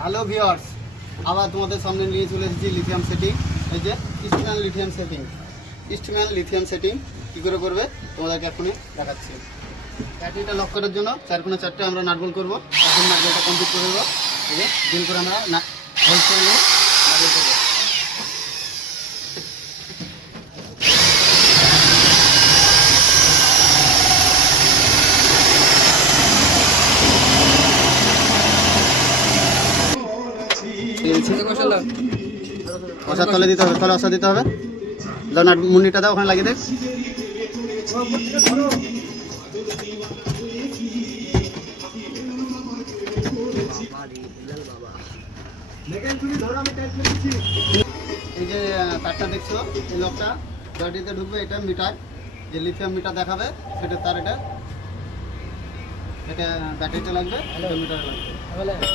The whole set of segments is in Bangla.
হ্যালো ভিউয়ার্স, আবার তোমাদের সামনে নিয়ে চলে এসেছি লিথিয়াম সেটিং। এই যে ইস্টম্যান লিথিয়াম সেটিং কী করে করবে তোমাদেরকে এখনই দেখাচ্ছি। ব্যাটারিটা লক করার জন্য 4 কোণে 4টে আমরা নাটবল করবো। এখন নাটবলটা কমপ্লিট করে দেবো। এই যে দিন করে আমরা হোল্ড করে নেব, নাটবল করবো। কষা তলে দিতে হবে, তলে অসা দিতে হবে। দাও নাট মুন্ডিটা দাও, ওখানে লাগিয়ে দেখ। এই যে তারটা দেখছো, এই লকটা ব্যাটারিতে ঢুকবে। এটা মিটার, যে লিথিয়াম মিটার দেখাবে সেটা তার এটা ব্যাটারিতে লাগবে, এটা মিটারে লাগবে।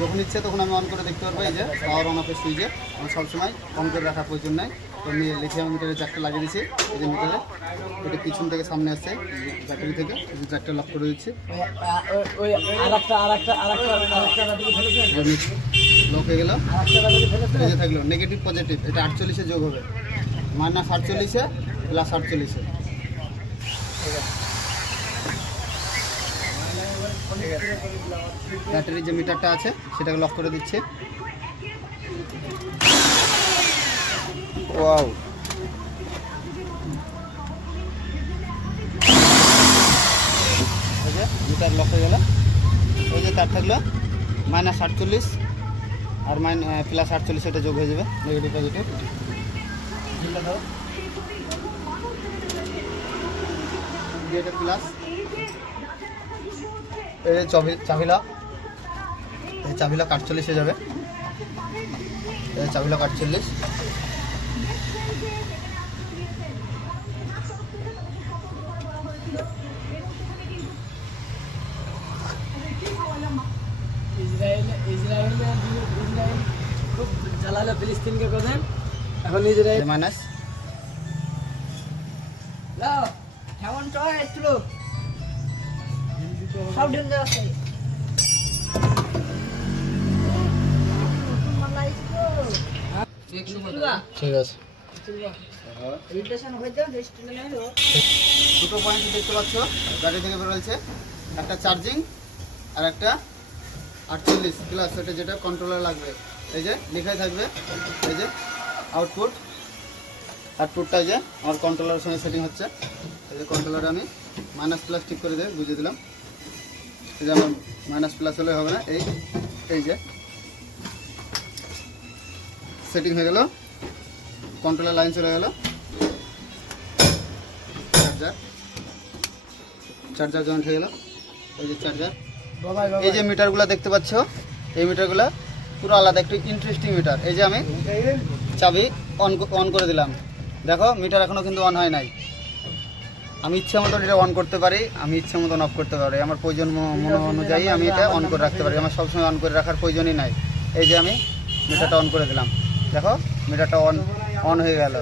যখন ইচ্ছে তখন আমি অন করে দেখতে পারবো। এই যে পাওয়ার অন অফের সুইচে আমার সবসময় অন করে রাখার প্রয়োজন নাই। তো আমি লিথিয়াম মিটারে জ্যাকটা লাগিয়ে দিচ্ছি। এই যে মিটারে এটা পিছন থেকে সামনে আসছে, ব্যাটারি থেকে জ্যাকটা লক করে দিচ্ছি। লক হয়ে গেল। এই যে থাকলো নেগেটিভ পজিটিভ, এটা 48-এ যোগ হবে, -48-এ +48-এ। ব্যাটারির যে মিটারটা আছে সেটাকে লক করে দিচ্ছে। ওয়াও, এই যে মিটার লক হয়ে গেল। এই যে তার থাকলো -48 আর +48, এটা যোগ হয়ে যাবে, নেগেটিভ পজিটিভ। এটা প্লাস, এই চাবিলা, এই চাবিলা 48-এ যাবে। এই চাবিলা 48। খুব জ্বালালো ফিলিস্তিনকে কোথায়, এখন ইসরায়েল মাইনাস। কেমন চল একটু সব ঢুকে আছে। ঠিক আছে, দুটো পয়েন্ট দেখতে পাচ্ছ ব্যাটারি থেকে বেরোচ্ছে, একটা চার্জিং আর একটা 48 প্লাস, এটা যেটা কন্ট্রোলার লাগবে। এই যে লেখাই থাকবে, এই যে আউটপুটটা এই যে আমার কন্ট্রোলারের সঙ্গে সেটিং হচ্ছে। এই যে কন্ট্রোলারে আমি মাইনাস প্লাস ঠিক করে দিয়ে বুঝিয়ে দিলাম। এই যে আমার মাইনাস প্লাস হলে হবে না, এই যে সেটিং হয়ে গেল, কন্ট্রোলার লাইন চলে গেল। চার্জার জয়েন্ট হয়ে গেল। এই যে চার্জার। এই যে মিটারগুলো দেখতে পাচ্ছ, এই মিটারগুলো পুরো আলাদা, একটু ইন্টারেস্টিং মিটার। এই যে আমি চাবি অন করে দিলাম, দেখো মিটার এখনও কিন্তু অন হয় নাই। আমি ইচ্ছে মতন এটা অন করতে পারি, আমি ইচ্ছে মতন অফ করতে পারি, আমার প্রয়োজন অনুযায়ী আমি এটা অন করে রাখতে পারি। আমার সবসময় অন করে রাখার প্রয়োজনই নাই। এই যে আমি মিটারটা অন করে দিলাম, দেখো মিটারটা অন হয়ে গেল।